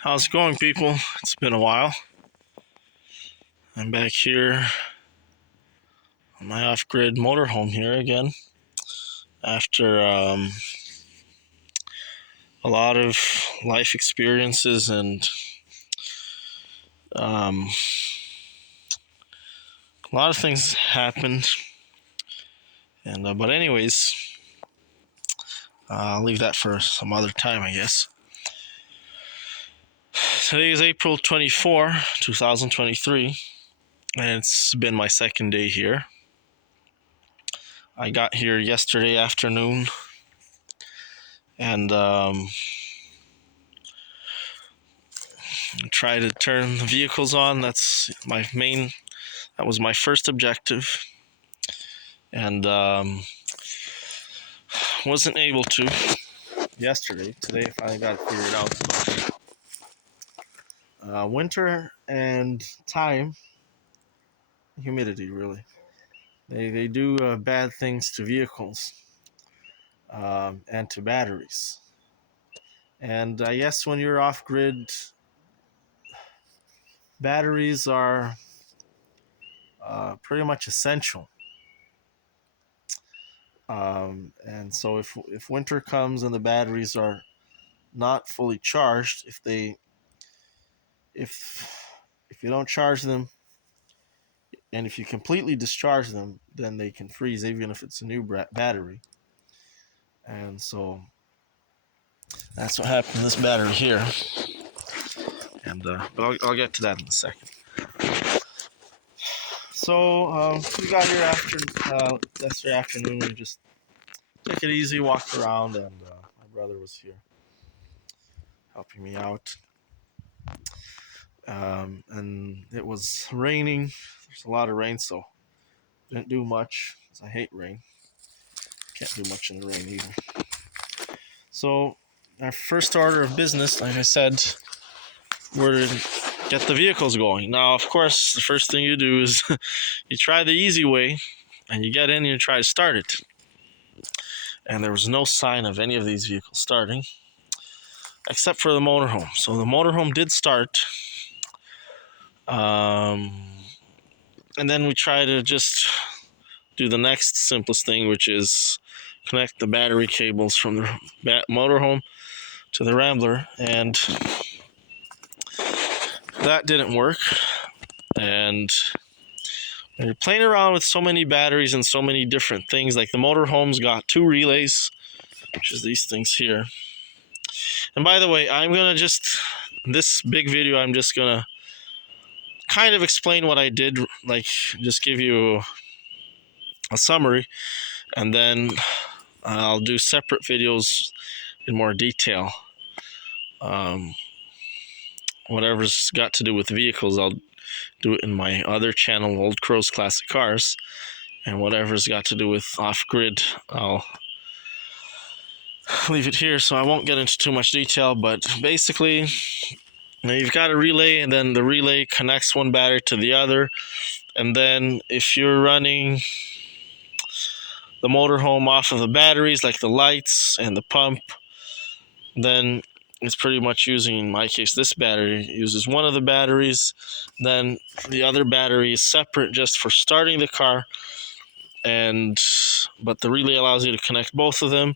How's it going, people? It's been a while. I'm back here on my off-grid motorhome here again after a lot of life experiences and um, a lot of things happened. And but anyways, I'll leave that for some other time, I guess. Today is April 24, 2023, and it's been my second day here. I got here yesterday afternoon, and try to turn the vehicles on. That was my first objective, and wasn't able to yesterday. Today I finally got it figured out. So, winter and time, humidity, really, they do bad things to vehicles and to batteries. And I guess when you're off grid, batteries are pretty much essential. And so if winter comes and the batteries are not fully charged, if you don't charge them, and if you completely discharge them, then they can freeze even if it's a new battery. And so that's what happened to this battery here. And but I'll get to that in a second. So we got here yesterday afternoon. We just took it easy, walked around, and my brother was here helping me out. And it was raining. There's a lot of rain, so didn't do much, because I hate rain. Can't do much in the rain either. So our first order of business, like I said, were to get the vehicles going. Now, of course, the first thing you do is you try the easy way, and you get in and you try to start it. And there was no sign of any of these vehicles starting, except for the motorhome. So the motorhome did start. And then we try to just do the next simplest thing, which is connect the battery cables from the motorhome to the Rambler, and that didn't work. And when you're playing around with so many batteries and so many different things, like the motorhome's got 2 relays, which is these things here. And by the way, this big video, I'm just gonna kind of explain what I did, like just give you a summary, and then I'll do separate videos in more detail. Whatever's got to do with vehicles, I'll do it in my other channel, Old Crow's Classic Cars, and whatever's got to do with off-grid, I'll leave it here, so I won't get into too much detail. But basically, you've got a relay, and then the relay connects one battery to the other, and then if you're running the motorhome off of the batteries, like the lights and the pump, then it's pretty much using, in my case, this battery uses one of the batteries. Then the other battery is separate just for starting the car, but the relay allows you to connect both of them.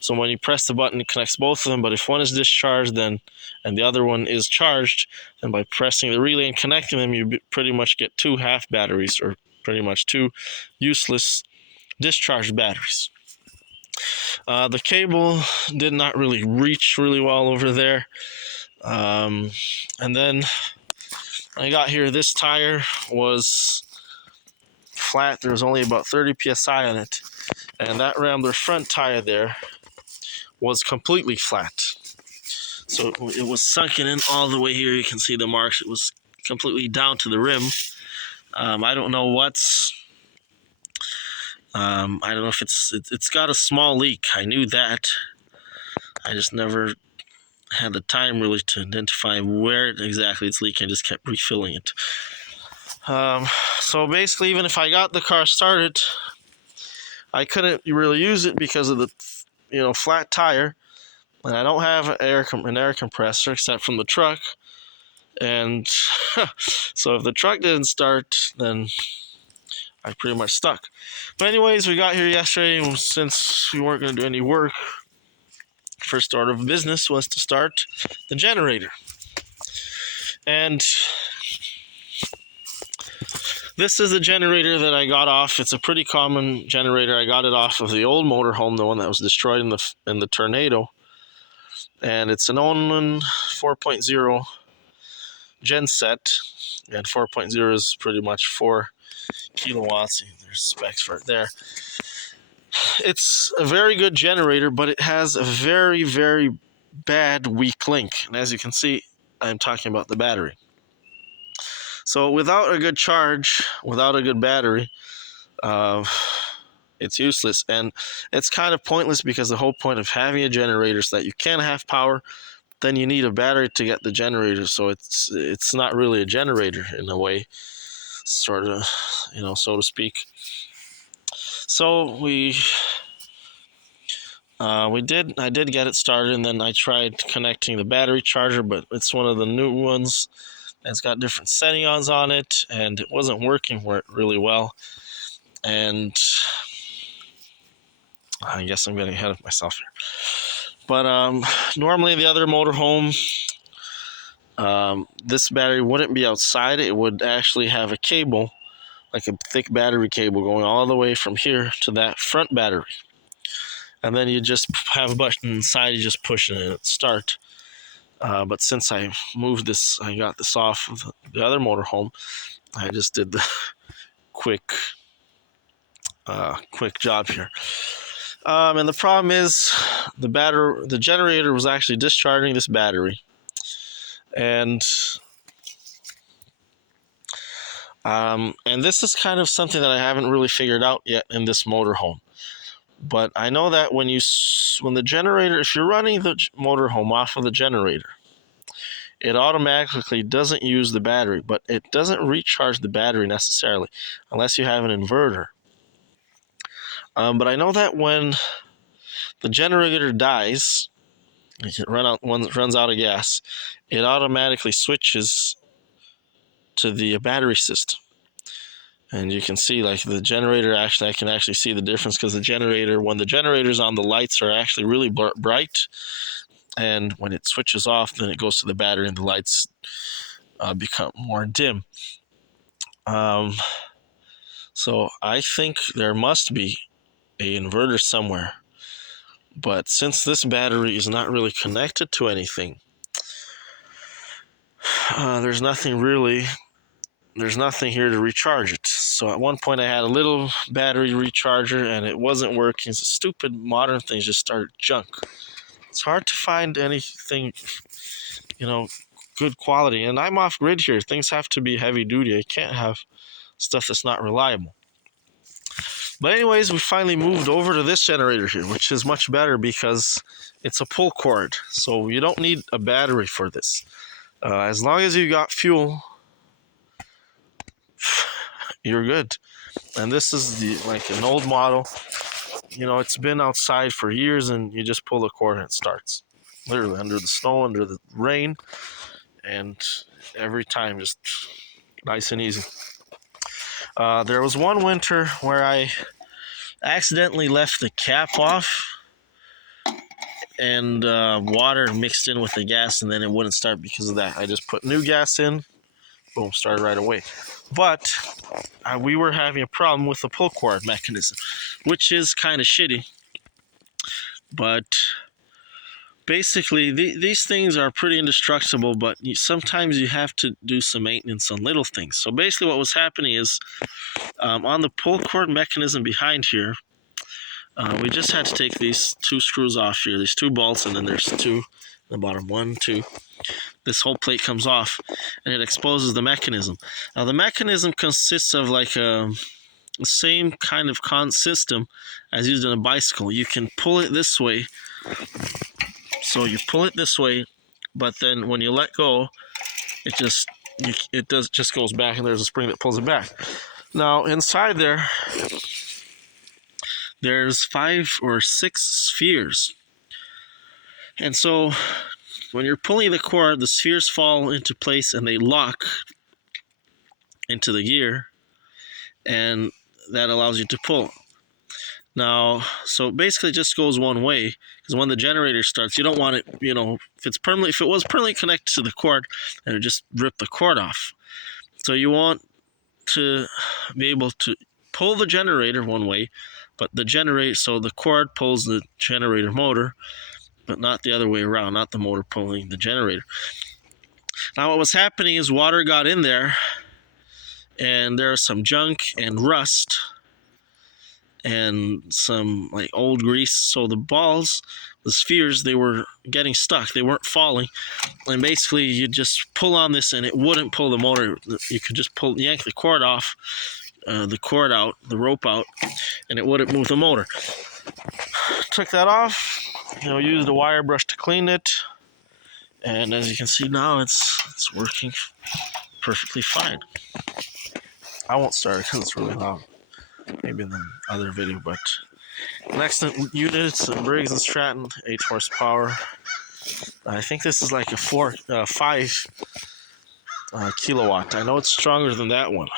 So when you press the button, it connects both of them. But if one is discharged, and the other one is charged, then by pressing the relay and connecting them, you pretty much get 2 half batteries, or pretty much 2 useless discharged batteries. The cable did not really reach really well over there. And then I got here, this tire was flat. There was only about 30 psi on it. And that Rambler front tire there was completely flat. So it was sunken in all the way here. You can see the marks. It was completely down to the rim. I don't know I don't know if it's got a small leak. I knew that. I just never had the time really to identify where exactly it's leaking. I just kept refilling it. So basically, even if I got the car started, I couldn't really use it because of the flat tire. And I don't have an air compressor except from the truck. And so if the truck didn't start, then I pretty much stuck. But anyways, we got here yesterday, and since we weren't going to do any work, first order of business was to start the generator. And this is a generator that I got off. It's a pretty common generator. I got it off of the old motorhome, the one that was destroyed in the tornado. And it's an Onan 4.0 genset. And 4.0 is pretty much 4 kilowatts. There's specs for it there. It's a very good generator, but it has a very, very bad weak link. And as you can see, I'm talking about the battery. So without a good charge, without a good battery, it's useless. And it's kind of pointless because the whole point of having a generator is that you can have power, then you need a battery to get the generator. So it's not really a generator in a way, sort of, so to speak. So I did get it started, and then I tried connecting the battery charger, but it's one of the new ones. It's got different settings on it, and it wasn't working really well. And I guess I'm getting ahead of myself here. But normally the other motorhome, this battery wouldn't be outside. It would actually have a cable, like a thick battery cable going all the way from here to that front battery. And then you just have a button inside, you just push it and it start. But since I moved this, I got this off of the other motorhome, I just did the quick job here. And the problem is the generator was actually discharging this battery. And this is kind of something that I haven't really figured out yet in this motorhome. But I know that when the generator, if you're running the motorhome off of the generator, it automatically doesn't use the battery, but it doesn't recharge the battery necessarily unless you have an inverter. But I know that when the generator dies, it runs out of gas, it automatically switches to the battery system. And you can see, like, the generator, I can actually see the difference because when the generator's on, the lights are actually really bright. And when it switches off, then it goes to the battery and the lights become more dim. So I think there must be an inverter somewhere. But since this battery is not really connected to anything, there's nothing here to recharge it. So at one point I had a little battery recharger and it wasn't working. So stupid modern things just start junk. It's hard to find anything, good quality. And I'm off grid here. Things have to be heavy duty. I can't have stuff that's not reliable. But anyways, we finally moved over to this generator here, which is much better because it's a pull cord. So you don't need a battery for this. As long as you got fuel, you're good. And this is like an old model. It's been outside for years, and you just pull the cord and it starts. Literally under the snow, under the rain, and every time just nice and easy. There was one winter where I accidentally left the cap off, and water mixed in with the gas, and then it wouldn't start because of that. I just put new gas in, boom, started right away. But we were having a problem with the pull cord mechanism, which is kind of shitty. But basically, these things are pretty indestructible, but sometimes you have to do some maintenance on little things. So basically what was happening is, on the pull cord mechanism behind here, we just had to take these 2 screws off here, these 2 bolts, and then there's 2 in the bottom, 1, 2. This whole plate comes off, and it exposes the mechanism. Now, the mechanism consists of like the same kind of system as used in a bicycle. You can pull it this way. So you pull it this way, but then when you let go, it just goes back, and there's a spring that pulls it back. Now, inside there's 5 or 6 spheres. And so when you're pulling the cord, the spheres fall into place and they lock into the gear, and that allows you to pull. Now, so basically it just goes one way, because when the generator starts, you don't want it, if it was permanently connected to the cord, and it just rip the cord off. So you want to be able to pull the generator one way, but so the cord pulls the generator motor, but not the other way around, not the motor pulling the generator. Now what was happening is water got in there, and there was some junk and rust and some like old grease, so the balls, the spheres, they were getting stuck, they weren't falling, and basically you just pull on this and it wouldn't pull the motor. You could just yank the cord off, the rope out, and it wouldn't move the motor. Took that off, used a wire brush to clean it, and as you can see now, it's working perfectly fine. I won't start it because it's really loud, maybe in the other video. But next unit, Briggs & Stratton, 8 horsepower. I think this is like a 5 kilowatt. I know it's stronger than that one,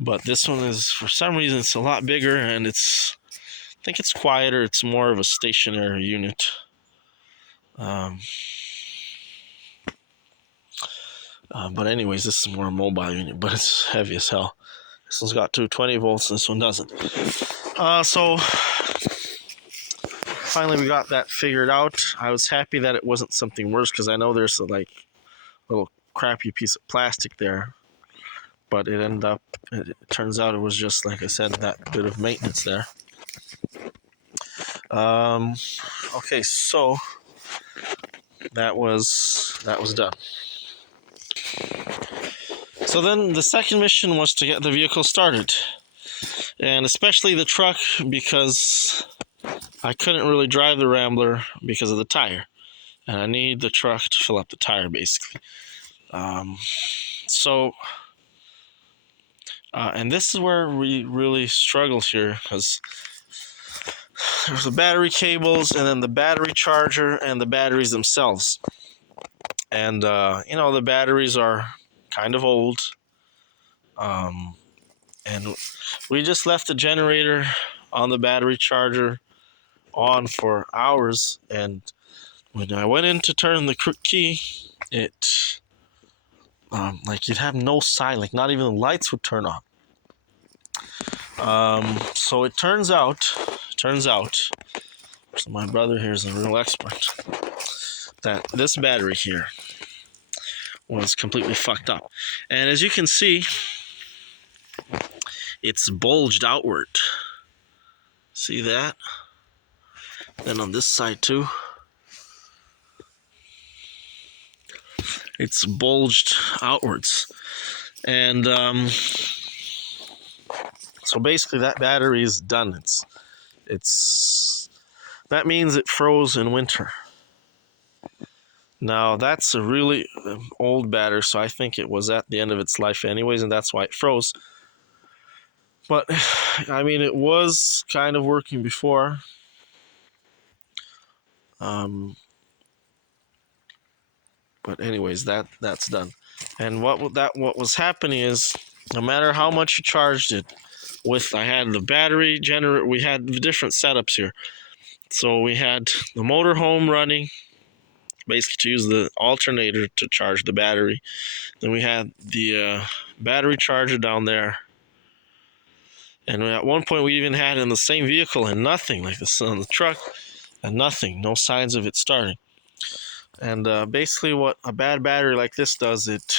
but this one is, for some reason, it's a lot bigger, and I think it's quieter. It's more of a stationary unit. But anyways, this is more a mobile unit, but it's heavy as hell. This one's got 220 volts, this one doesn't. So finally we got that figured out. I was happy that it wasn't something worse, because I know there's a little crappy piece of plastic there, but it turns out it was just, like I said, that bit of maintenance there. Okay, so that was done. So then the second mission was to get the vehicle started, and especially the truck, because I couldn't really drive the Rambler because of the tire, and I need the truck to fill up the tire, basically. And this is where we really struggled here, because there's the battery cables, and then the battery charger, and the batteries themselves. And the batteries are kind of old, and we just left the generator on the battery charger on for hours, and when I went in to turn the key, it you'd have no sign, not even the lights would turn on. So it turns out, so my brother here is a real expert, that this battery here was completely fucked up. And as you can see, it's bulged outward. See that? Then on this side too, it's bulged outwards. And so basically that battery is done. That means it froze in winter. Now that's a really old battery, so I think it was at the end of its life anyways, and that's why it froze. But I mean, it was kind of working before. But anyways, that's done. And what was happening is, no matter how much you charged it with, I had the battery generator. We had different setups here. So we had the motorhome running, basically to use the alternator to charge the battery. Then we had the battery charger down there. And at one point we even had in the same vehicle, and nothing, like this on the truck, and nothing, no signs of it starting. And basically what a bad battery like this does, it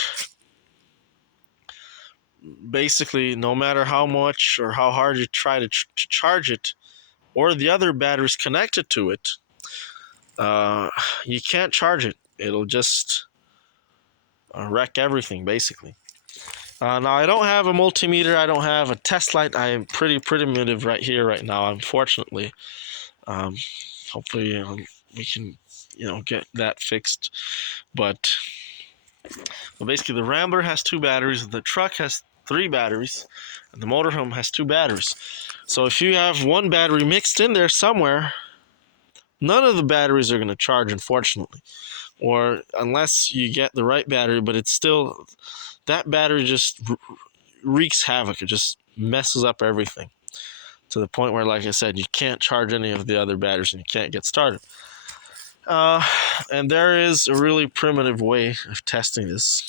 basically, no matter how much or how hard you try to charge it, or the other batteries connected to it, you can't charge it. It'll just wreck everything, basically. Now, I don't have a multimeter. I don't have a test light. I am pretty primitive right now, unfortunately. Hopefully we can, get that fixed. But basically, the Rambler has 2 batteries. The truck has 3 batteries. And the motorhome has 2 batteries. So if you have one battery mixed in there somewhere, none of the batteries are going to charge, unfortunately, or unless you get the right battery. But it's still, that battery just wreaks havoc. It just messes up everything to the point where, like I said, you can't charge any of the other batteries and you can't get started. And there is a really primitive way of testing this.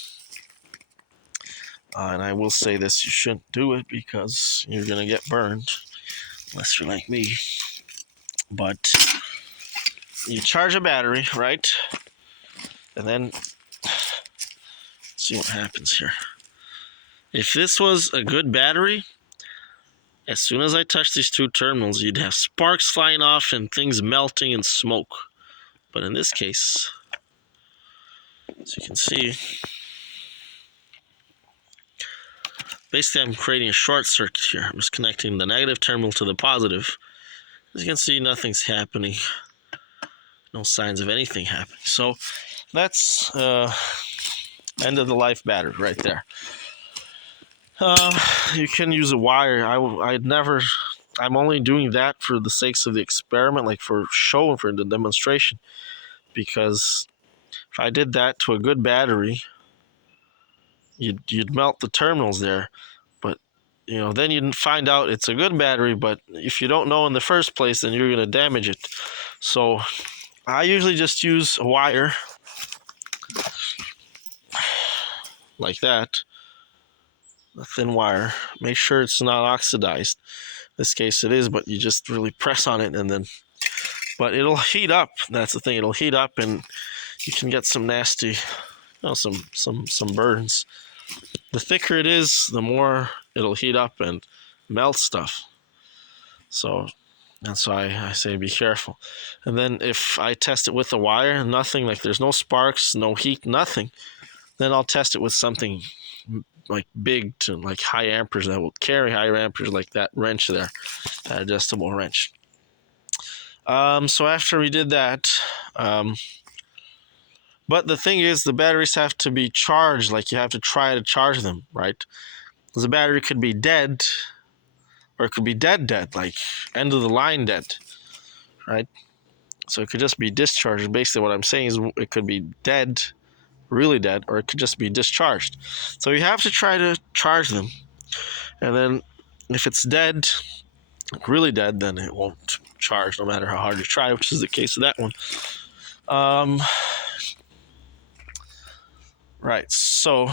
And I will say this, you shouldn't do it because you're going to get burned, unless you're like me. But you charge a battery, right? And then, let's see what happens here. If this was a good battery, as soon as I touch these two terminals, you'd have sparks flying off and things melting and smoke. But in this case, as you can see, basically I'm creating a short circuit here. I'm just connecting the negative terminal to the positive. As you can see, nothing's happening. No signs of anything happening. So that's end of the life battery right there. You can use a wire. I'm only doing that for the sakes of the experiment, like for show and for the demonstration, because if I did that to a good battery, you'd melt the terminals there. But then you'd find out it's a good battery, but if you don't know in the first place, then you're going to damage it. So I usually just use a wire like that, a thin wire. Make sure it's not oxidized. In this case it is, but you just really press on it, and then, but it'll heat up. That's the thing, it'll heat up and you can get some nasty, some burns. The thicker it is, the more it'll heat up and melt stuff. So that's why I say be careful. And then if I test it with a wire, nothing, like there's no sparks, no heat, nothing, then I'll test it with something like big to like high amperage that will carry higher amperage, like that wrench there, that adjustable wrench. So after we did that, but the thing is, the batteries have to be charged. Like you have to try to charge them, right? Because the battery could be dead, or it could be dead, like end of the line dead, right? So it could just be discharged. Basically what I'm saying is it could be dead, really dead, or it could just be discharged. So you have to try to charge them. And then if it's dead, like really dead, then it won't charge no matter how hard you try, which is the case of that one. Right, so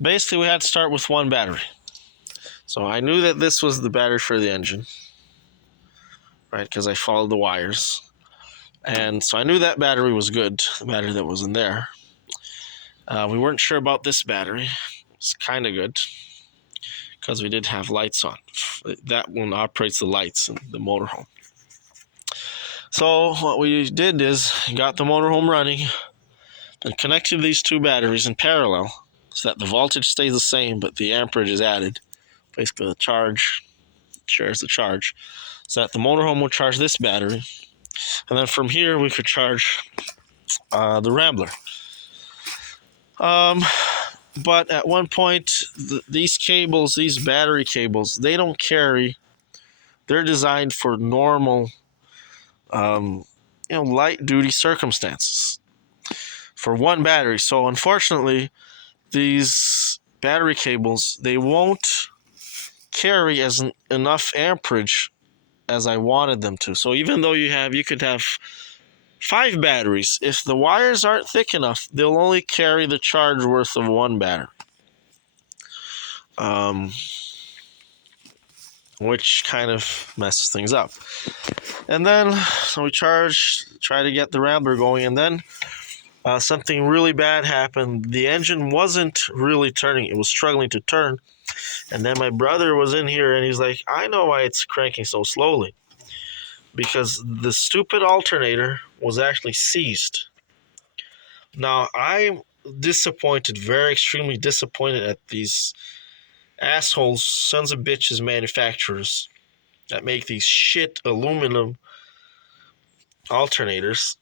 basically we had to start with one battery. So I knew that this was the battery for the engine, right, because I followed the wires. And so I knew that battery was good, the battery that was in there. We weren't sure about this battery. It's kind of good because we did have lights on. That one operates the lights in the motorhome. So what we did is got the motorhome running and connected these two batteries in parallel so that the voltage stays the same, but the amperage is added. Basically, the charge shares the charge, so that the motorhome will charge this battery, and then from here we could charge the Rambler. But at one point, these cables, these battery cables, they don't carry. They're designed for normal, light duty circumstances for one battery. So unfortunately, these battery cables, they won't carry enough amperage as I wanted them to. So even though you could have 5 batteries, if the wires aren't thick enough, they'll only carry the charge worth of one battery. Which kind of messes things up. And then so we try to get the Rambler going, and then something really bad happened. The engine wasn't really turning. It was struggling to turn. And then my brother was in here and he's like, I know why it's cranking so slowly. Because the stupid alternator was actually seized. Now, I'm disappointed, very extremely disappointed at these assholes, sons of bitches manufacturers that make these shit aluminum alternators.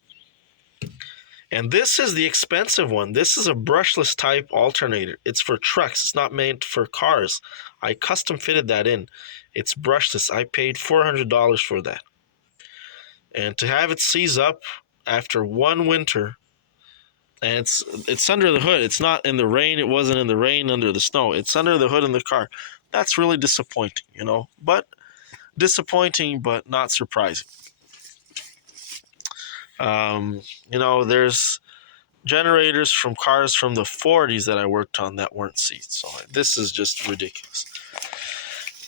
And this is the expensive one. This is a brushless type alternator. It's for trucks. It's not meant for cars. I custom fitted that in. It's brushless. I paid $400 for that. And to have it seize up after one winter, and it's under the hood. It's not in the rain. It wasn't in the rain under the snow. It's under the hood in the car. That's really disappointing, But disappointing, but not surprising. There's generators from cars from the 40s that I worked on that weren't seized. So this is just ridiculous.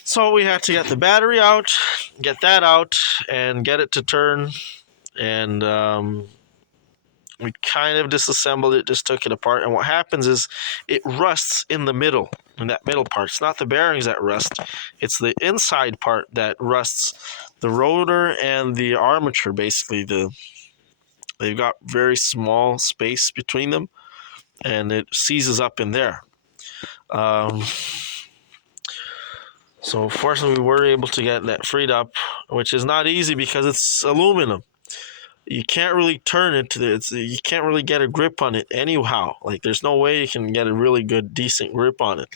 So we had to get the battery out, get that out, and get it to turn. And we kind of disassembled it, just took it apart. And what happens is it rusts in the middle, in that middle part. It's not the bearings that rust. It's the inside part that rusts. The rotor and the armature, basically, they've got very small space between them, and it seizes up in there. So fortunately, we were able to get that freed up, which is not easy because it's aluminum. You can't really turn it. You can't really get a grip on it anyhow. Like, there's no way you can get a really good, decent grip on it.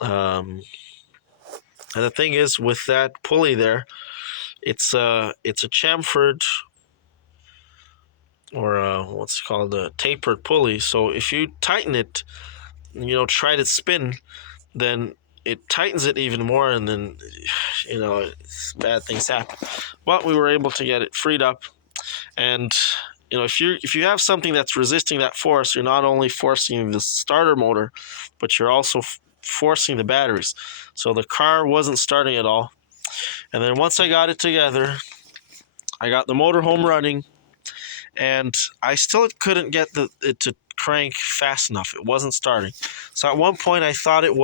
And the thing is, with that pulley there, it's a chamfered, or what's it called, a tapered pulley. So if you tighten it, try to spin, then it tightens it even more, and then bad things happen. But we were able to get it freed up, and if you have something that's resisting that force, you're not only forcing the starter motor, but you're also forcing the batteries. So the car wasn't starting at all. And then once I got it together, I got the motor home running, and I still couldn't get it to crank fast enough. It wasn't starting. So at one point I thought there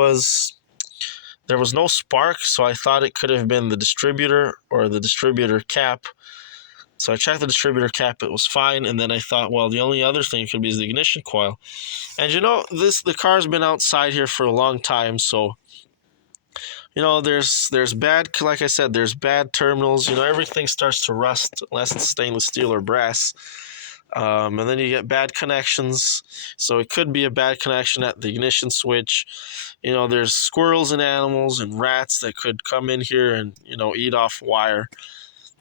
was no spark, so I thought it could have been the distributor or the distributor cap. So I checked the distributor cap, it was fine, and then I thought, well, the only other thing could be is the ignition coil. And the car's been outside here for a long time, so there's bad, like I said, there's bad terminals. Everything starts to rust unless it's stainless steel or brass. And then you get bad connections. So it could be a bad connection at the ignition switch. There's squirrels and animals and rats that could come in here and, eat off wire.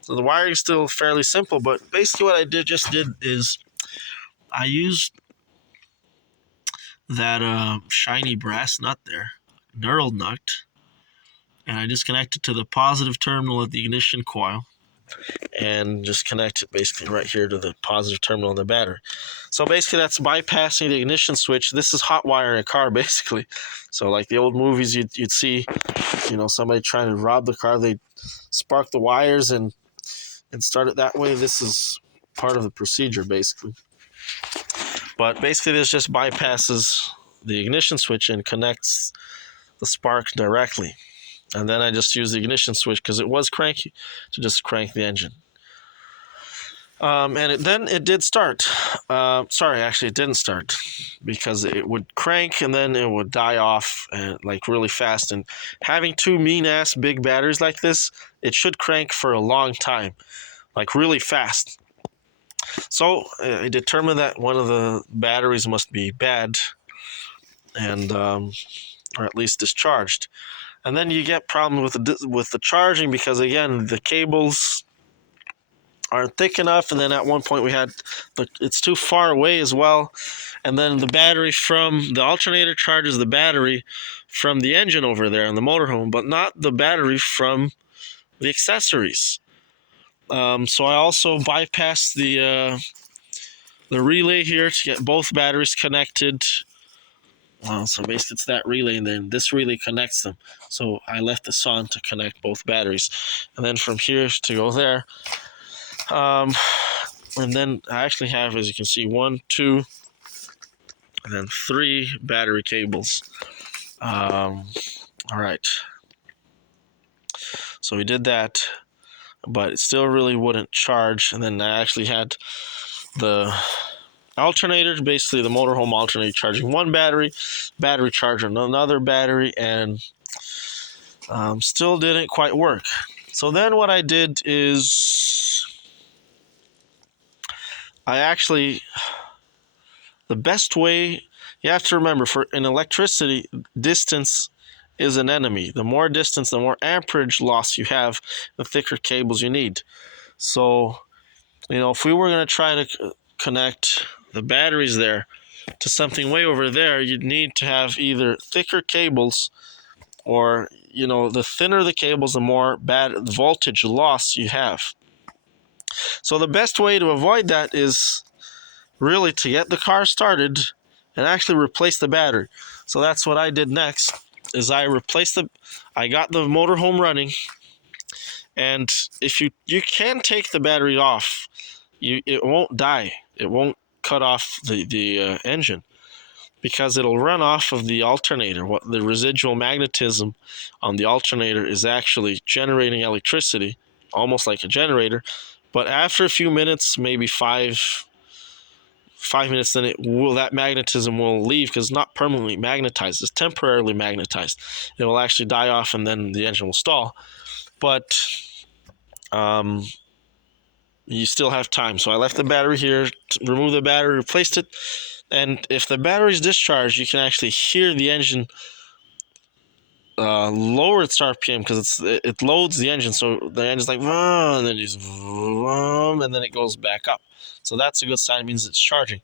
So the wiring is still fairly simple, but basically what I did is I used that shiny brass nut there, knurled nut, and I just connected to the positive terminal of the ignition coil, and just connect it basically right here to the positive terminal of the battery. So basically that's bypassing the ignition switch. This is hot wiring a car basically. So like the old movies you'd see, somebody trying to rob the car, they'd spark the wires and start it that way. This is part of the procedure basically. But basically this just bypasses the ignition switch and connects the spark directly. And then I just used the ignition switch because it was cranky to just crank the engine. And then it did start. Actually it didn't start because it would crank and then it would die off like really fast. And having two mean-ass big batteries like this, it should crank for a long time, like really fast. So I determined that one of the batteries must be bad, and or at least discharged. And then you get problems with the charging because, again, the cables aren't thick enough. And then at one point it's too far away as well. And then the battery from the alternator charges the battery from the engine over there in the motorhome, but not the battery from the accessories. So I also bypassed the relay here to get both batteries connected. So basically it's that relay, and then this relay connects them. So I left this on to connect both batteries. And then from here to go there. And then I actually have, as you can see, 1, 2, and then 3 battery cables. All right. So we did that, but it still really wouldn't charge. And then I actually had the alternator, basically the motorhome alternator, charging one battery charger another battery, and still didn't quite work. So then what I did is the best way, you have to remember, in electricity, distance is an enemy. The more distance, the more amperage loss you have, the thicker cables you need. So, if we were going to try to connect the batteries there to something way over there, you'd need to have either thicker cables, or the thinner the cables, the more bad voltage loss you have. So the best way to avoid that is really to get the car started and actually replace the battery. So that's what I did next, is I got the motorhome running, and if you can take the battery off, it won't die. It won't cut off the engine, because it'll run off of the alternator. What the residual magnetism on the alternator is actually generating electricity, almost like a generator. But after a few minutes, maybe five minutes, then that magnetism will leave, because it's not permanently magnetized. It's temporarily magnetized. It will actually die off, and then the engine will stall. But you still have time. So I left the battery here, removed the battery, replaced it. And if the battery is discharged, you can actually hear the engine lower its RPM, because it loads the engine. So the engine's like, and then just, and then it goes back up. So that's a good sign. It means it's charging.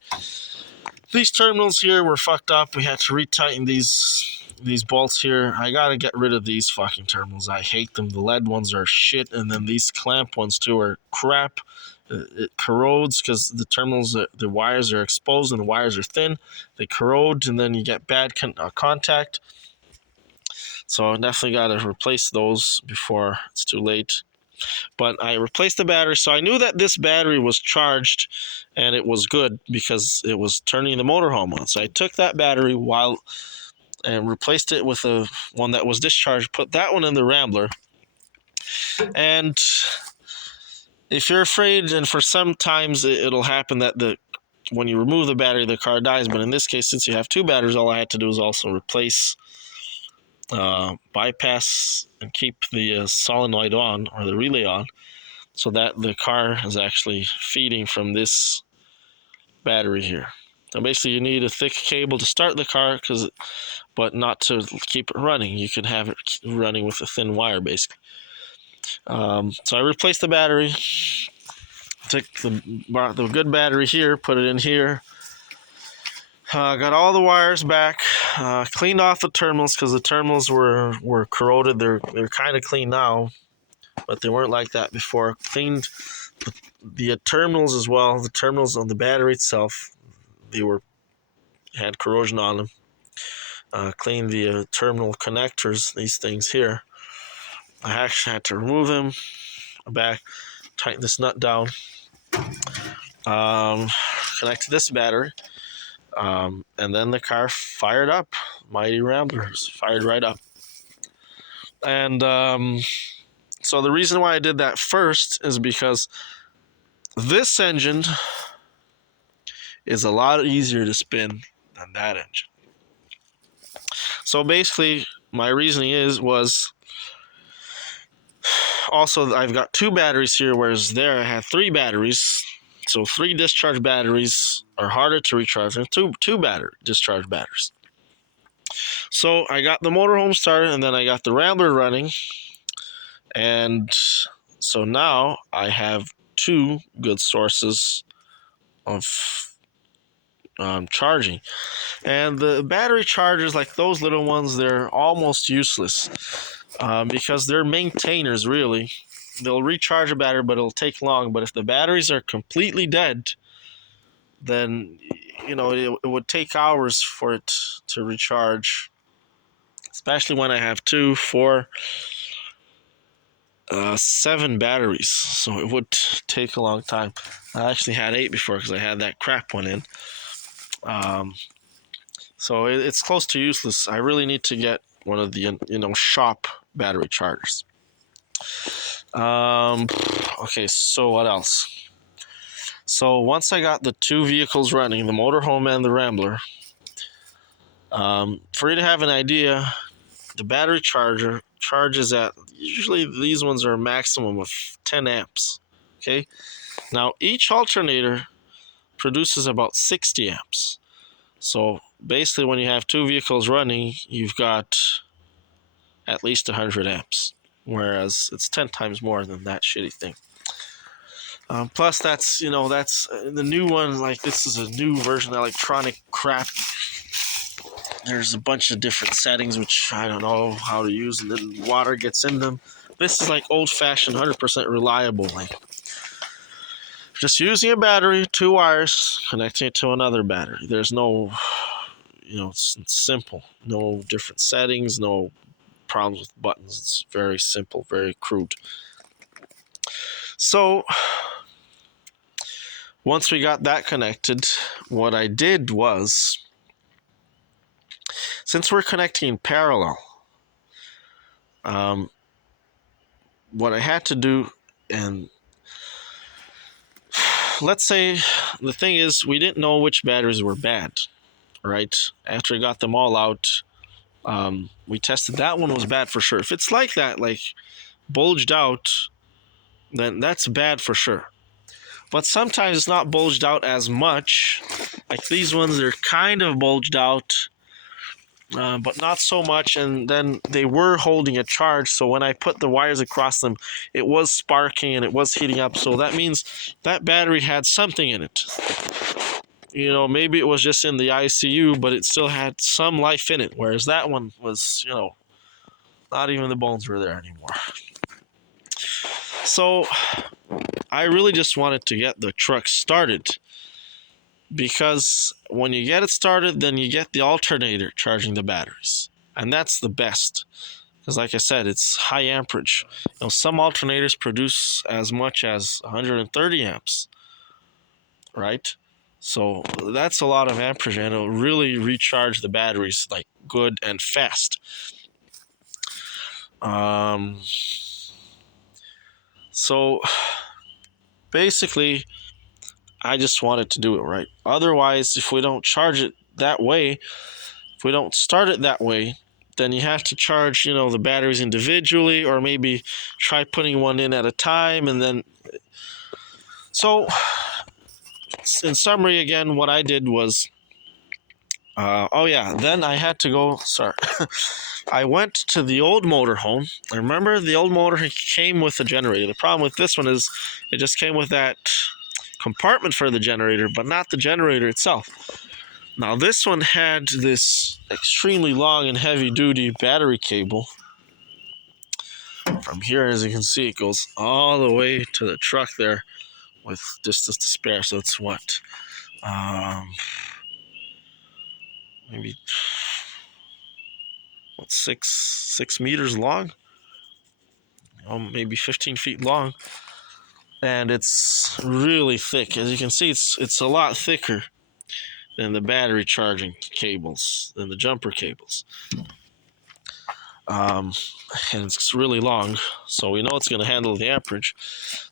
These terminals here were fucked up. We had to retighten these bolts here. I gotta get rid of these fucking terminals. I hate them. The lead ones are shit, and then these clamp ones too are crap. It corrodes, because the terminals, the wires are exposed and the wires are thin. They corrode, and then you get bad contact. So I definitely got to replace those before it's too late. But I replaced the battery, so I knew that this battery was charged and it was good, because it was turning the motorhome on. So I took that battery and replaced it with a one that was discharged, put that one in the Rambler. And if you're afraid, and for sometimes it'll happen that when you remove the battery, the car dies. But in this case, since you have two batteries, all I had to do was also replace, bypass, and keep the solenoid on, or the relay on, so that the car is actually feeding from this battery here. So basically, you need a thick cable to start the car, but not to keep it running. You can have it running with a thin wire, basically. So I replaced the battery, took the good battery here, put it in here, got all the wires back, cleaned off the terminals, because the terminals were corroded. They're kind of clean now, but they weren't like that before. Cleaned the terminals as well. The terminals on the battery itself, had corrosion on them. Cleaned the terminal connectors, these things here. I actually had to remove them back, tighten this nut down, connect this battery, and then the car fired up. Mighty Ramblers fired right up. And so the reason why I did that first is because this engine is a lot easier to spin than that engine. So basically, my reasoning was also I've got two batteries here, whereas there I had three batteries. So 3 discharge batteries are harder to recharge than two discharge batteries. So I got the motorhome started, and then I got the Rambler running, and so now I have 2 good sources of charging. And the battery chargers, like those little ones, they're almost useless, because they're maintainers, really. They'll recharge a battery, but it'll take long. But if the batteries are completely dead, then it would take hours for it to recharge, especially when I have 2, 4, 7 batteries. So it would take a long time. I actually had 8 before, because I had that crap one in. So it's close to useless. I really need to get one of the shop battery chargers. Okay, so what else? So once I got the 2 vehicles running, the motorhome and the Rambler, for you to have an idea, the battery charger charges at, usually these ones are a maximum of 10 amps. Okay, now each alternator produces about 60 amps. So basically, when you have 2 vehicles running, you've got at least 100 amps, whereas it's 10 times more than that shitty thing. Plus, that's the new one. Like, this is a new version of electronic crap. There's a bunch of different settings which I don't know how to use, and then water gets in them. This is like old-fashioned, 100% reliable. Like, just using a battery, 2 wires, connecting it to another battery. There's no, it's simple. No different settings, no problems with buttons. It's very simple, very crude. So once we got that connected, what I did was, since we're connecting in parallel, what I had to do, and let's say the thing is, we didn't know which batteries were bad, right? After I got them all out, we tested that one was bad for sure. If it's like that, like bulged out, then that's bad for sure. But sometimes it's not bulged out as much. Like these ones, they're kind of bulged out, but not so much. And then they were holding a charge, so when I put the wires across them, it was sparking and it was heating up. So that means that battery had something in it. Maybe it was just in the ICU, but it still had some life in it. Whereas that one was, not even the bones were there anymore. So I really just wanted to get the truck started, because when you get it started, then you get the alternator charging the batteries, and that's the best, because like I said, it's high amperage. Some alternators produce as much as 130 amps, right? So that's a lot of amperage, and it'll really recharge the batteries like good and fast. So basically, I just wanted to do it right. Otherwise, if we don't charge it that way, if we don't start it that way, then you have to charge, the batteries individually, or maybe try putting one in at a time, and then. So, in summary, again, what I did was, then I had to go. Sorry, I went to the old motorhome. I remember the old motor came with a generator. The problem with this one is it just came with that compartment for the generator, but not the generator itself. Now this one had this extremely long and heavy duty battery cable. From here, as you can see, it goes all the way to the truck there with distance to spare. So it's maybe 6 meters long, maybe 15 feet long, and it's really thick. As you can see, it's a lot thicker than the battery charging cables, than the jumper cables. And it's really long, so we know it's going to handle the amperage.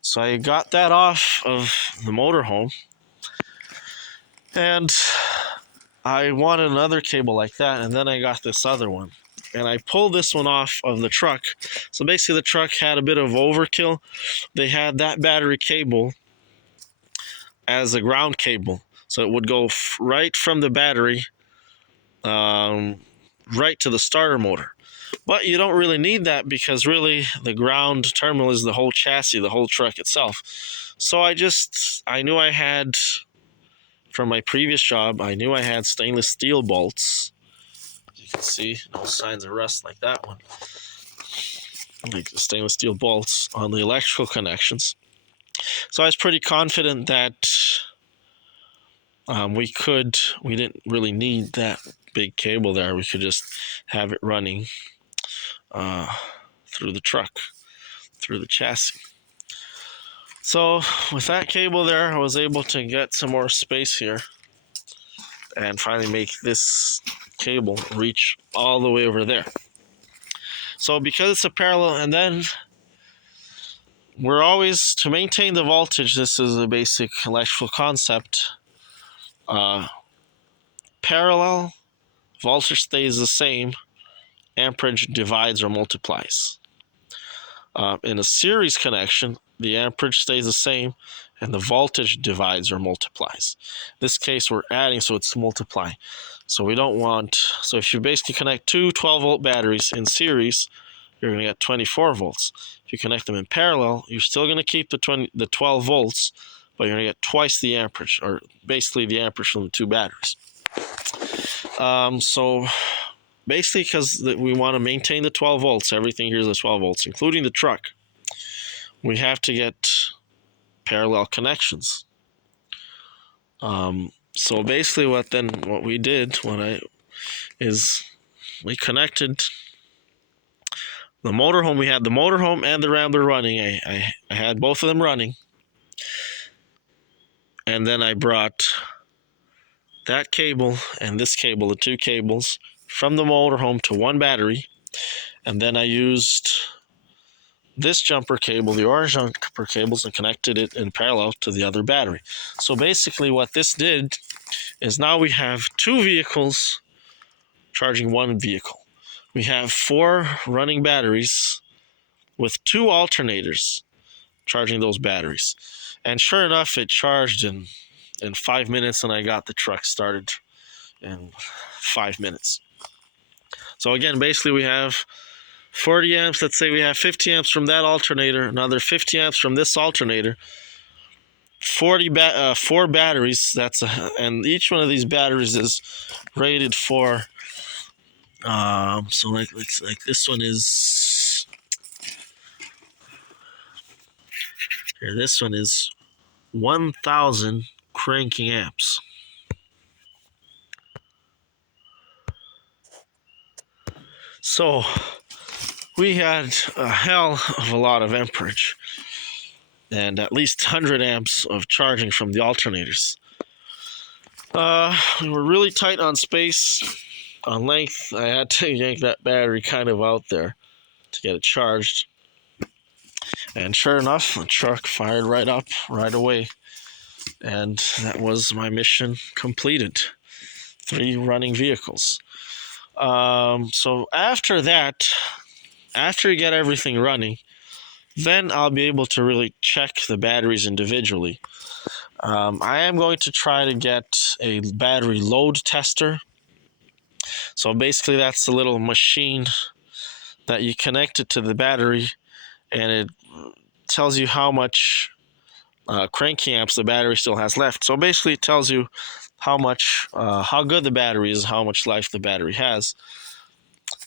So I got that off of the motorhome, and I wanted another cable like that, and then I got this other one. And I pulled this one off of the truck. So basically the truck had a bit of overkill. They had that battery cable as a ground cable. So it would go right from the battery right to the starter motor. But you don't really need that, because really the ground terminal is the whole chassis, the whole truck itself. So I knew I had, from my previous job, I knew I had stainless steel bolts. As you can see, no signs of rust like that one. Like the stainless steel bolts on the electrical connections. So I was pretty confident that we didn't really need that big cable there. We could just have it running through the truck, through the chassis. So with that cable there, I was able to get some more space here and finally make this cable reach all the way over there. So because it's a parallel, and then we're always, to maintain the voltage, this is a basic electrical concept, parallel, voltage stays the same, amperage divides or multiplies. In a series connection, the amperage stays the same and the voltage divides or multiplies. In this case, we're adding, so it's multiply. So we don't want, so if you basically connect two 12-volt batteries in series, you're going to get 24 volts. If you connect them in parallel, you're still going to keep the 12 volts, but you're going to get twice the amperage, or basically the amperage from the two batteries. So basically, because we want to maintain the 12 volts, everything here is the 12 volts, including the truck, we have to get parallel connections. So basically what we did is we connected the motorhome. We had the motorhome and the Rambler running. I had both of them running. And then I brought that cable and this cable, the two cables, from the motorhome to one battery. And then I used this jumper cable, the orange jumper cables, and connected it in parallel to the other battery. So basically what this did is now we have two vehicles charging one vehicle. We have 4 running batteries with 2 alternators charging those batteries. And sure enough, it charged in 5 minutes, and I got the truck started in 5 minutes. So again, basically we have 40 amps. Let's say we have 50 amps from that alternator, another 50 amps from this alternator, 4 batteries. And each one of these batteries is rated for so like this one is here. This one is 1,000 cranking amps. So we had a hell of a lot of amperage and at least 100 amps of charging from the alternators. We were really tight on space. On length, I had to yank that battery kind of out there to get it charged. And sure enough, the truck fired right up right away. And that was my mission completed. 3 running vehicles. So after that, after you get everything running, then I'll be able to really check the batteries individually. I am going to try to get a battery load tester. So basically that's a little machine that you connect it to the battery, and it tells you how much cranking amps the battery still has left. So basically it tells you how good the battery is, how much life the battery has.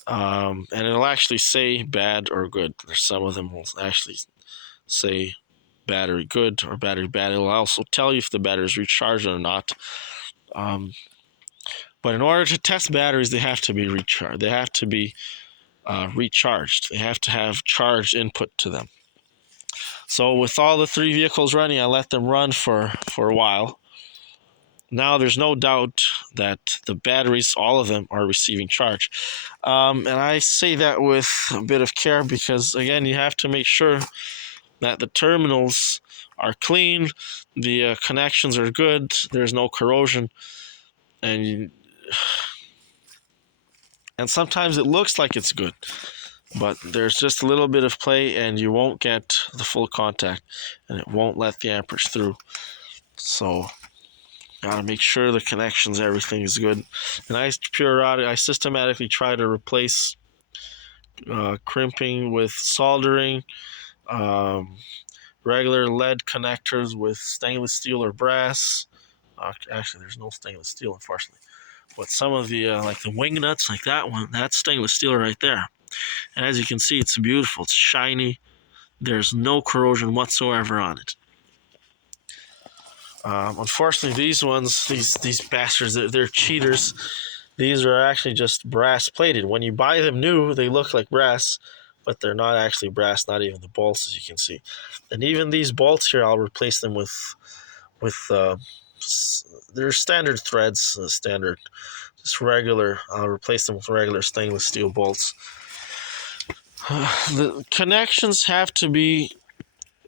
And it'll actually say bad or good. There's some of them will actually say battery good or battery bad. It'll also tell you if the battery is recharged or not. But in order to test batteries, they have to be recharged. They have to be recharged. They have to have charged input to them. So with all the 3 vehicles running, I let them run for a while. Now there's no doubt that the batteries, all of them, are receiving charge. And I say that with a bit of care because, again, you have to make sure that the terminals are clean, the connections are good, there's no corrosion, and sometimes it looks like it's good, but there's just a little bit of play and you won't get the full contact, and it won't let the amperage through. So gotta make sure the connections, everything is good. And I systematically try to replace crimping with soldering, regular lead connectors with stainless steel or brass. Actually, there's no stainless steel, unfortunately. But some of the, like the wing nuts, like that one, that's stainless steel right there. And as you can see, it's beautiful. It's shiny. There's no corrosion whatsoever on it. Unfortunately, these ones, these bastards, they're cheaters. These are actually just brass plated. When you buy them new, they look like brass, but they're not actually brass, not even the bolts, as you can see. And even these bolts here, I'll replace them with they're standard threads, I'll replace them with regular stainless steel bolts. The connections have to be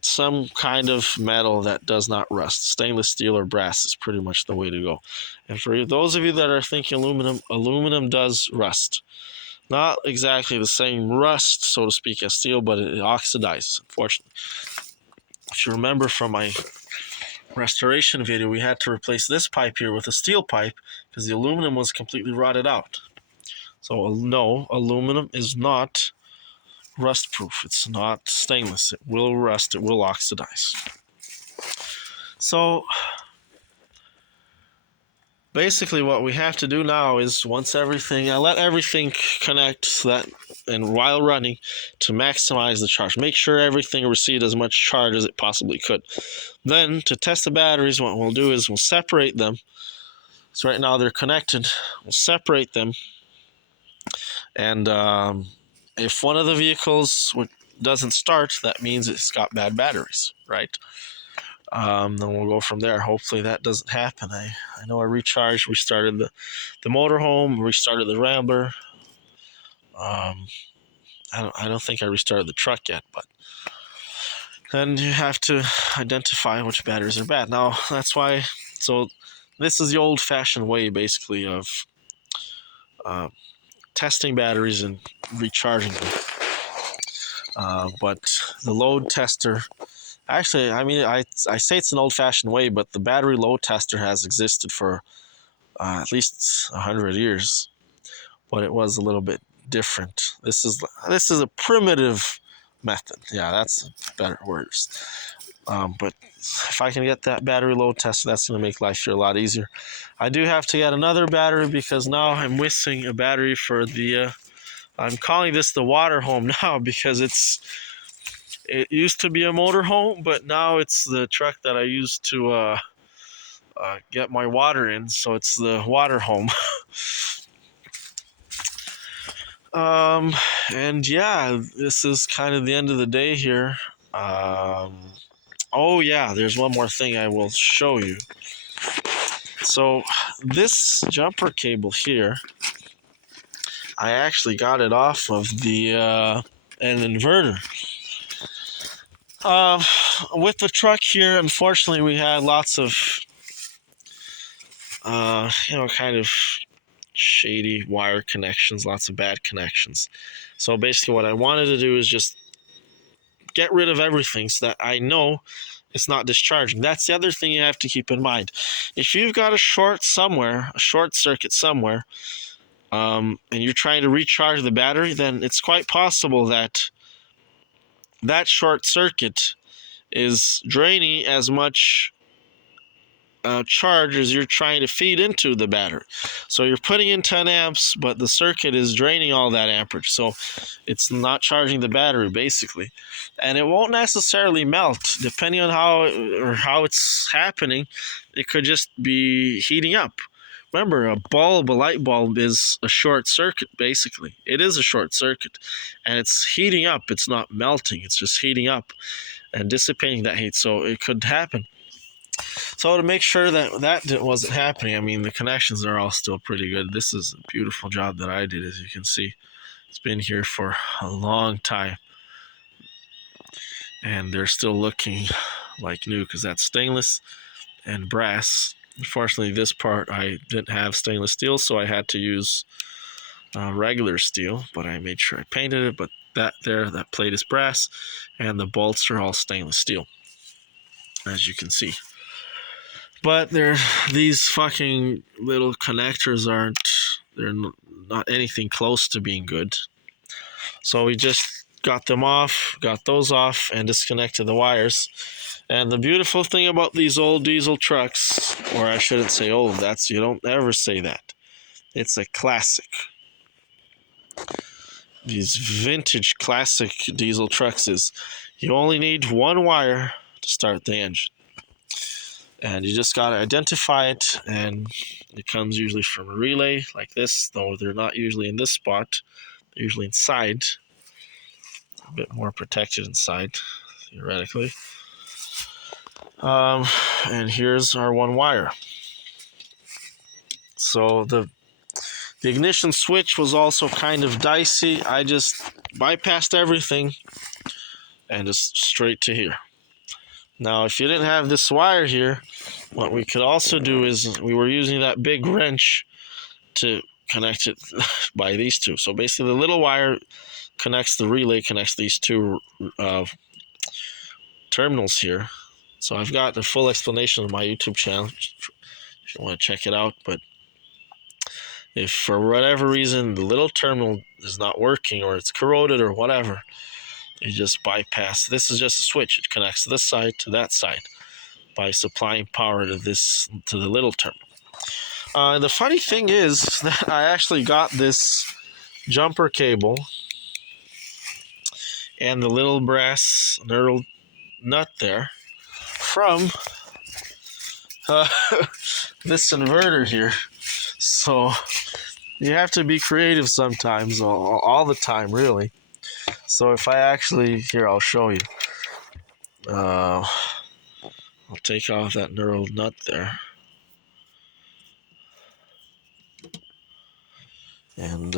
some kind of metal that does not rust. Stainless steel or brass is pretty much the way to go. And for those of you that are thinking aluminum does rust. Not exactly the same rust, so to speak, as steel, but it oxidizes, unfortunately. If you remember from my restoration video, we had to replace this pipe here with a steel pipe because the aluminum was completely rotted out. So no, aluminum is not rust proof. It's not stainless. It will rust, it will oxidize. So basically what we have to do now is once everything, I let everything connect so that, and while running, to maximize the charge. Make sure everything received as much charge as it possibly could. Then to test the batteries, what we'll do is we'll separate them. So right now they're connected. We'll separate them, and if one of the vehicles doesn't start, that means it's got bad batteries, right? Then we'll go from there. Hopefully that doesn't happen. I know I recharged, restarted the motorhome, restarted the Rambler. I don't think I restarted the truck yet, but then you have to identify which batteries are bad. Now that's why. So this is the old-fashioned way, basically, of testing batteries and recharging them. But the load tester. Actually, I mean, I say it's an old-fashioned way, but the battery load tester has existed for at least 100 years, but it was a little bit different. This is a primitive method. Yeah, that's better words. But if I can get that battery load tester, that's going to make life here a lot easier. I do have to get another battery because now I'm missing a battery for the. I'm calling this the water home now because it used to be a motor home, but now it's the truck that I use to get my water in, so it's the water home. And yeah, this is kind of the end of the day here. Oh yeah, there's one more thing I will show you. So this jumper cable here, I actually got it off of an inverter. With the truck here, unfortunately, we had lots of, kind of shady wire connections, lots of bad connections. So basically what I wanted to do is just get rid of everything so that I know it's not discharging. That's the other thing you have to keep in mind. If you've got a short circuit somewhere, and you're trying to recharge the battery, then it's quite possible that that short circuit is draining as much charge as you're trying to feed into the battery. So you're putting in 10 amps, but the circuit is draining all that amperage. So it's not charging the battery, basically. And it won't necessarily melt. Depending on how it's happening, it could just be heating up. Remember, a light bulb is a short circuit, basically. It is a short circuit. And it's heating up. It's not melting. It's just heating up and dissipating that heat. So it could happen. So to make sure that wasn't happening, I mean, the connections are all still pretty good. This is a beautiful job that I did, as you can see. It's been here for a long time. And they're still looking like new because that's stainless and brass. Unfortunately, this part I didn't have stainless steel, so I had to use regular steel, but I made sure I painted it. But that plate is brass, and the bolts are all stainless steel, as you can see. But these fucking little connectors they're not anything close to being good. So we just got those off, and disconnected the wires. And the beautiful thing about these old diesel trucks, or I shouldn't say old, you don't ever say that. It's a classic. These vintage classic diesel trucks you only need one wire to start the engine. And you just got to identify it, and it comes usually from a relay like this, though they're not usually in this spot. They're usually inside. A bit more protected inside, theoretically. And here's our one wire. So the ignition switch was also kind of dicey. I just bypassed everything and just straight to here. Now, if you didn't have this wire here, what we could also do is we were using that big wrench to connect it by these two. So basically the little wire connects the relay, connects these two terminals here. So I've got the full explanation on my YouTube channel if you want to check it out. But If for whatever reason the little terminal is not working or it's corroded or whatever, you just bypass. This is just a switch. It connects this side to that side by supplying power to the little terminal. The funny thing is that I actually got this jumper cable and the little brass knurled nut there from this inverter here. So you have to be creative sometimes, all the time, really. So if I actually, here, I'll show you. I'll take off that knurled nut there. And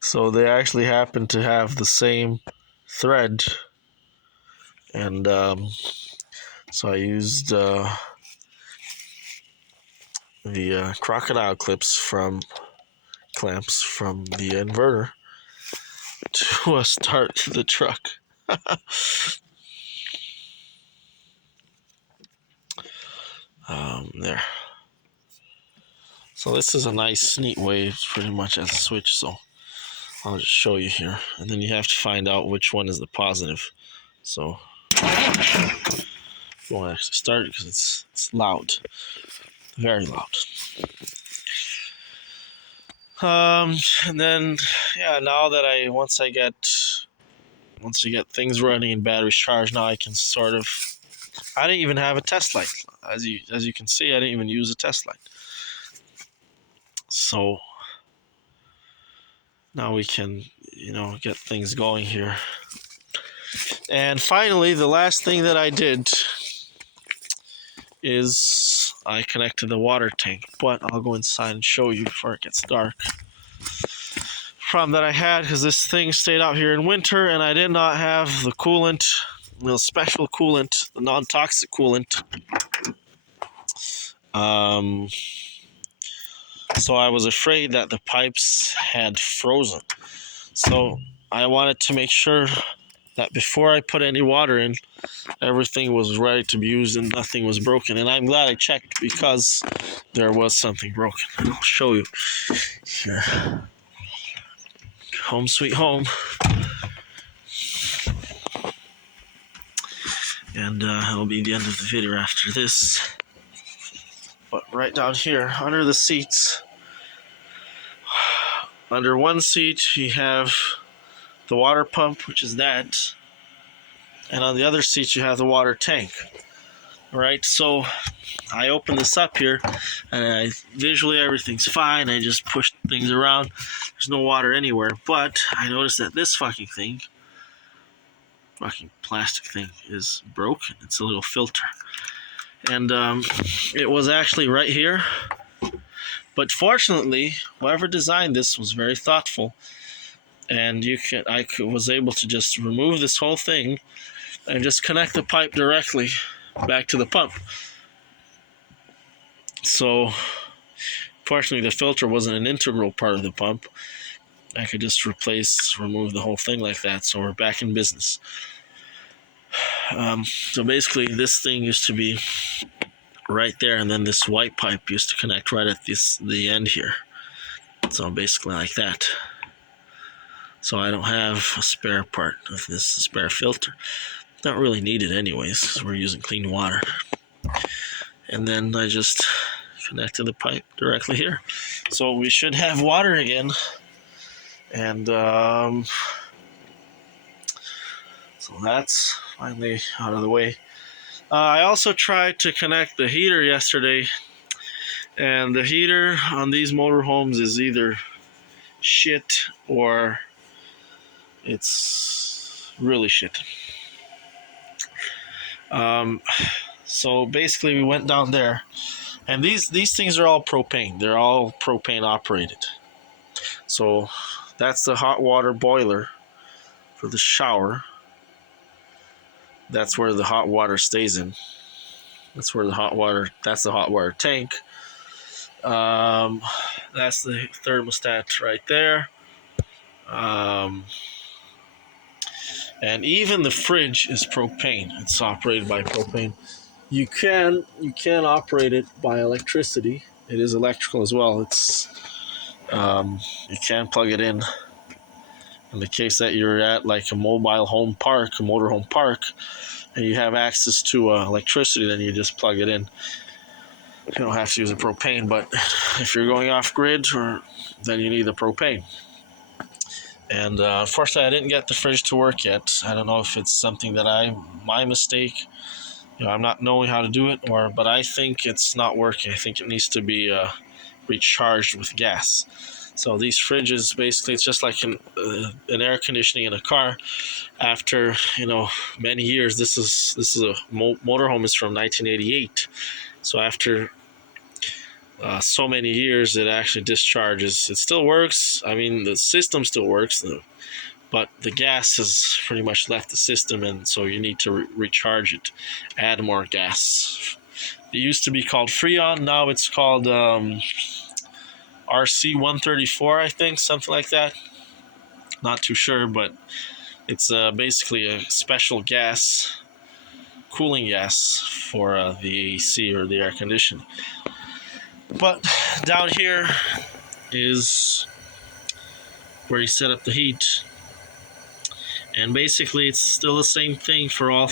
so they actually happen to have the same thread. And so I used the crocodile clamps from the inverter to start the truck. There. So this is a nice, neat way, pretty much as a switch. So I'll just show you here, and then you have to find out which one is the positive. So you won't actually start it because it's loud, very loud. And then now that once you get things running and batteries charged, now I can sort of. I didn't even have a test light, as you can see. I didn't even use a test light. So now we can, get things going here. And finally, the last thing that I did is I connected the water tank. But I'll go inside and show you before it gets dark. Problem that I had, because this thing stayed out here in winter, and I did not have the coolant, the special coolant, the non-toxic coolant. So I was afraid that the pipes had frozen. So I wanted to make sure that before I put any water in, everything was ready to be used and nothing was broken. And I'm glad I checked, because there was something broken. I'll show you here. Home sweet home. And it'll be the end of the video after this. But right down here, under the seats, under one seat you have the water pump, which is that, and on the other seat you have the water tank. Right, so I open this up here, and visually everything's fine. I just push things around. There's no water anywhere, but I noticed that this fucking plastic thing is broken. It's a little filter. And it was actually right here. But fortunately, whoever designed this was very thoughtful. And I was able to just remove this whole thing and just connect the pipe directly back to the pump. So, fortunately, the filter wasn't an integral part of the pump. I could just remove the whole thing like that. So we're back in business. So basically, this thing used to be right there, and then this white pipe used to connect right at the end here. So basically like that. So I don't have a spare part of this spare filter. Not really needed anyways, because we're using clean water. And then I just connected the pipe directly here. So we should have water again. And so that's finally out of the way. I also tried to connect the heater yesterday, and the heater on these motorhomes is either shit or it's really shit. So basically we went down there, and these things are all propane. They're all propane operated. So that's the hot water boiler for the shower. That's where the hot water stays in. That's the hot water tank. That's the thermostat right there. And even the fridge is propane. It's operated by propane. you can operate it by electricity. It is electrical as well. You can plug it in the case that you're at like a mobile home park, a motorhome park, and you have access to electricity. Then you just plug it in. You don't have to use a propane, but if you're going off grid, then you need the propane. And unfortunately, I didn't get the fridge to work yet. I don't know if it's something that my mistake. I'm not knowing how to do it, but I think it's not working. I think it needs to be recharged with gas. So these fridges, basically, it's just like an air conditioning in a car. After many years, this is a motorhome is from 1988. So after so many years, it actually discharges. It still works. I mean, the system still works, but the gas has pretty much left the system, and so you need to recharge it, add more gas. It used to be called Freon. Now it's called RC134, I think, something like that. Not too sure, but it's basically a special gas, cooling gas for the AC or the air conditioning. But down here is where you set up the heat, and basically it's still the same thing for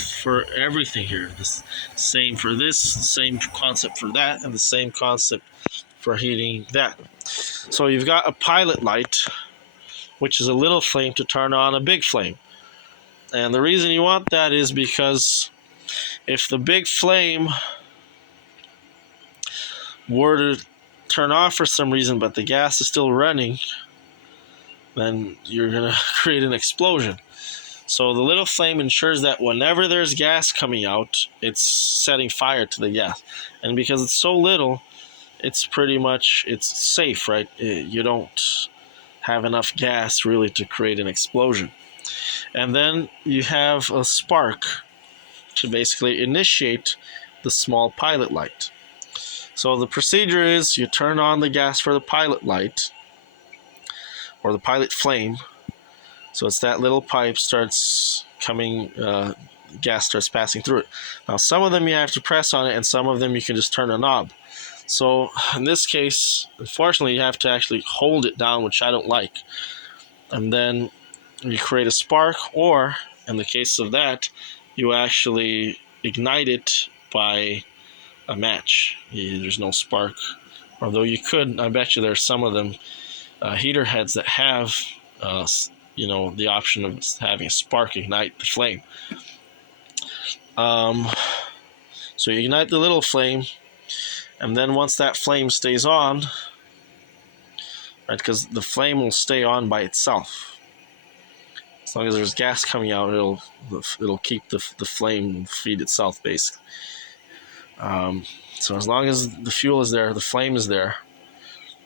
everything here. The same for this, the same concept for that, and the same concept for heating that. So you've got a pilot light, which is a little flame to turn on a big flame. And the reason you want that is because if the big flame were to turn off for some reason, but the gas is still running, then you're going to create an explosion. So the little flame ensures that whenever there's gas coming out, it's setting fire to the gas. And because it's so little, it's safe, right? You don't have enough gas really to create an explosion. And then you have a spark to basically initiate the small pilot light. So the procedure is you turn on the gas for the pilot light, or the pilot flame. So it's that little pipe starts coming, gas starts passing through it. Now some of them you have to press on it, and some of them you can just turn a knob. So in this case, unfortunately, you have to actually hold it down, which I don't like. And then you create a spark, or in the case of that, you actually ignite it by a match. There's no spark. Although you could, I bet you there's some of them heater heads that have the option of having a spark ignite the flame. So you ignite the little flame, and then once that flame stays on, right, because the flame will stay on by itself. As long as there's gas coming out, it'll keep the flame feed itself, basically. So as long as the fuel is there, the flame is there,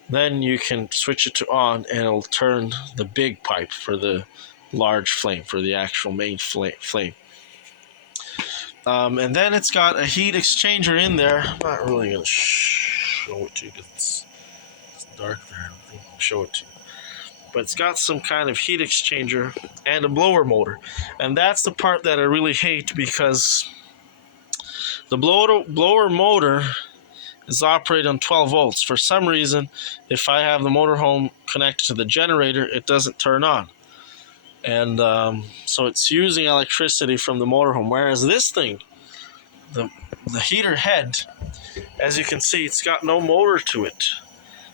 then you can switch it to on, and it'll turn the big pipe for the large flame, for the actual main flame. And then it's got a heat exchanger in there. I'm not really going to show it to you because it's dark there. I don't think I can show it to you. But it's got some kind of heat exchanger and a blower motor. And that's the part that I really hate, because the blower motor is operated on 12 volts. For some reason, if I have the motorhome connected to the generator, it doesn't turn on. And so it's using electricity from the motorhome. Whereas this thing, the heater head, as you can see, it's got no motor to it.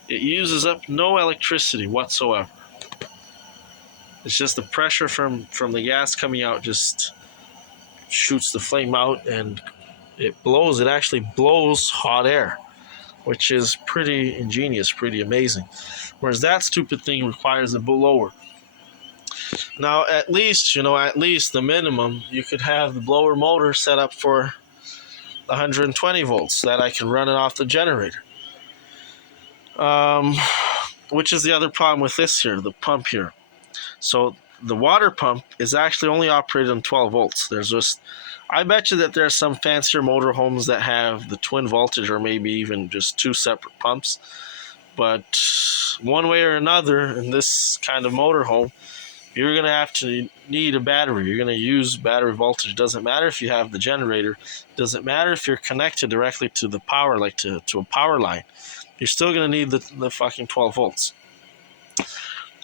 It uses up no electricity whatsoever. It's just the pressure from the gas coming out just shoots the flame out, and it actually blows hot air, which is pretty ingenious, pretty amazing. Whereas that stupid thing requires a blower. Now, at least the minimum, you could have the blower motor set up for 120 volts, so that I can run it off the generator. Which is the other problem with this here, the pump here. So the water pump is actually only operated on 12 volts. I bet you that there are some fancier motorhomes that have the twin voltage, or maybe even just two separate pumps. But one way or another, in this kind of motorhome, you're going to have to need a battery. You're going to use battery voltage. It doesn't matter if you have the generator. It doesn't matter if you're connected directly to the power, like to a power line. You're still going to need the fucking 12 volts.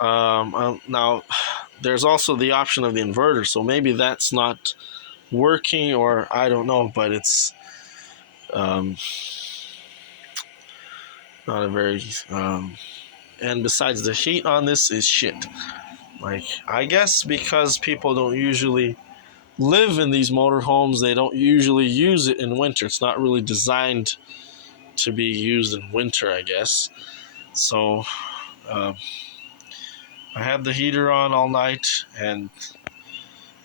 Now, there's also the option of the inverter, so maybe that's not working, or I don't know, but it's not a very and besides, the heat on this is shit. Like, I guess because people don't usually live in these motorhomes, they don't usually use it in winter. It's not really designed to be used in winter, I guess. So I had the heater on all night, and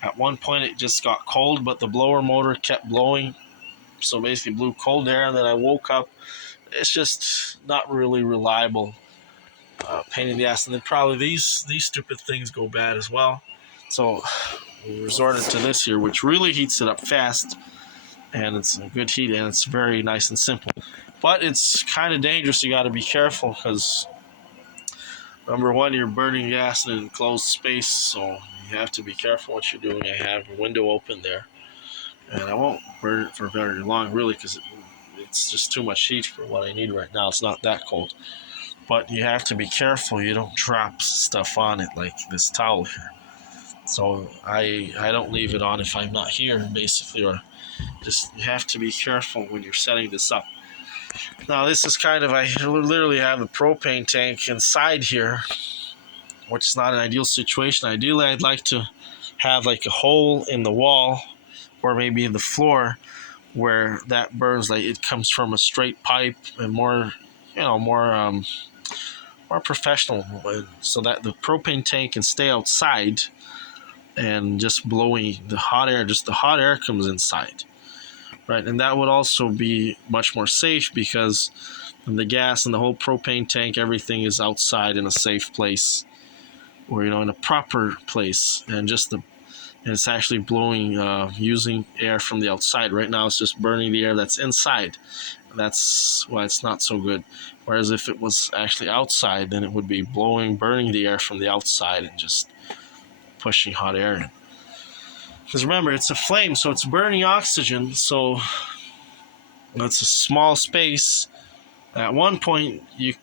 at one point it just got cold, but the blower motor kept blowing, so basically blew cold air, and then I woke up. It's just not really reliable. Pain in the ass, and then probably these stupid things go bad as well. So we resorted to this here, which really heats it up fast, and it's a good heat, and it's very nice and simple. But it's kind of dangerous. You got to be careful because, number one, you're burning gas in an enclosed space, so you have to be careful what you're doing. I have a window open there, and I won't burn it for very long, really, because it's just too much heat for what I need right now. It's not that cold. But you have to be careful you don't drop stuff on it, like this towel here. So I don't leave it on if I'm not here, basically, or just you have to be careful when you're setting this up. Now this is kind of, I literally have the propane tank inside here, which is not an ideal situation. Ideally, I'd like to have like a hole in the wall or maybe in the floor where that burns, like it comes from a straight pipe, and more professional, so that the propane tank can stay outside and just blowing the hot air. Just the hot air comes inside, right? And that would also be much more safe because the gas and the whole propane tank, everything is outside in a safe place, or in a proper place, and it's actually blowing, using air from the outside. Right now, it's just burning the air that's inside. That's why it's not so good. Whereas if it was actually outside, then it would be burning the air from the outside and just pushing hot air in. Because remember, it's a flame, so it's burning oxygen, so it's a small space. At one point, you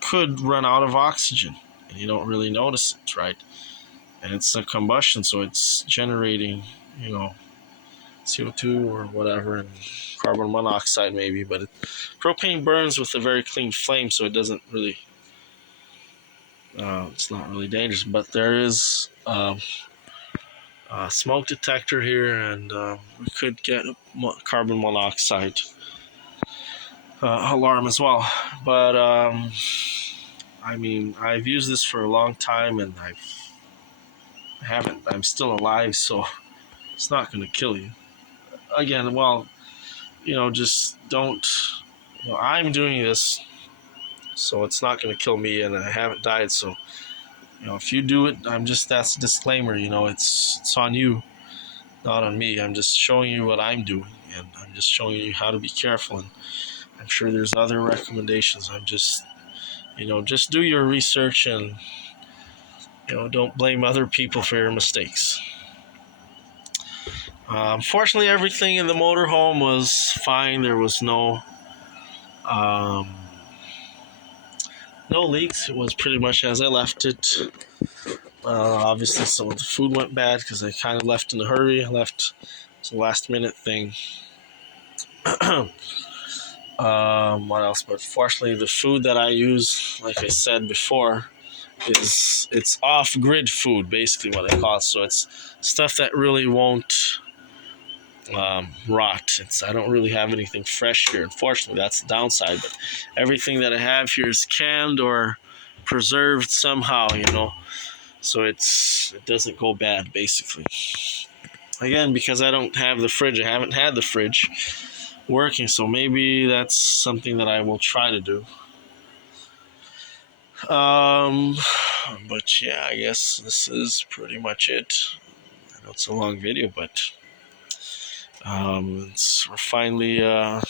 could run out of oxygen, and you don't really notice it, right? And it's a combustion, so it's generating, CO2 or whatever, and carbon monoxide maybe, but propane burns with a very clean flame, so it doesn't really, it's not really dangerous. But there is a smoke detector here, and we could get a carbon monoxide alarm as well. But I've used this for a long time, and I'm still alive, so it's not going to kill you. Again, well, just don't. I'm doing this, so it's not going to kill me, and I haven't died. So, if you do it, that's a disclaimer. It's on you, not on me. I'm just showing you what I'm doing, and I'm just showing you how to be careful. And I'm sure there's other recommendations. I'm just, just do your research, and don't blame other people for your mistakes. Fortunately, everything in the motorhome was fine. There was no leaks. It was pretty much as I left it. Obviously, some of the food went bad because I kind of left in a hurry. I left. It's a last minute thing. What else? But fortunately, the food that I use, like I said before, it's off-grid food, basically what I call it. So it's stuff that really won't rot. I don't really have anything fresh here. Unfortunately, that's the downside. But everything that I have here is canned or preserved somehow, so it doesn't go bad, basically. Again, because I don't have the fridge, I haven't had the fridge working, so maybe that's something that I will try to do. But yeah, I guess this is pretty much it. I know it's a long video, but we're finally I'm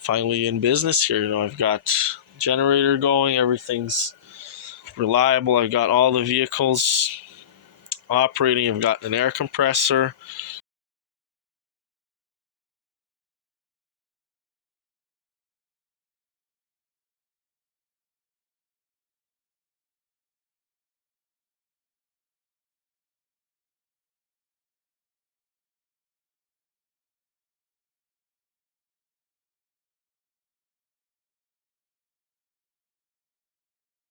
finally in business here. I've got generator going, everything's reliable. I've got all the vehicles operating. I've got an air compressor.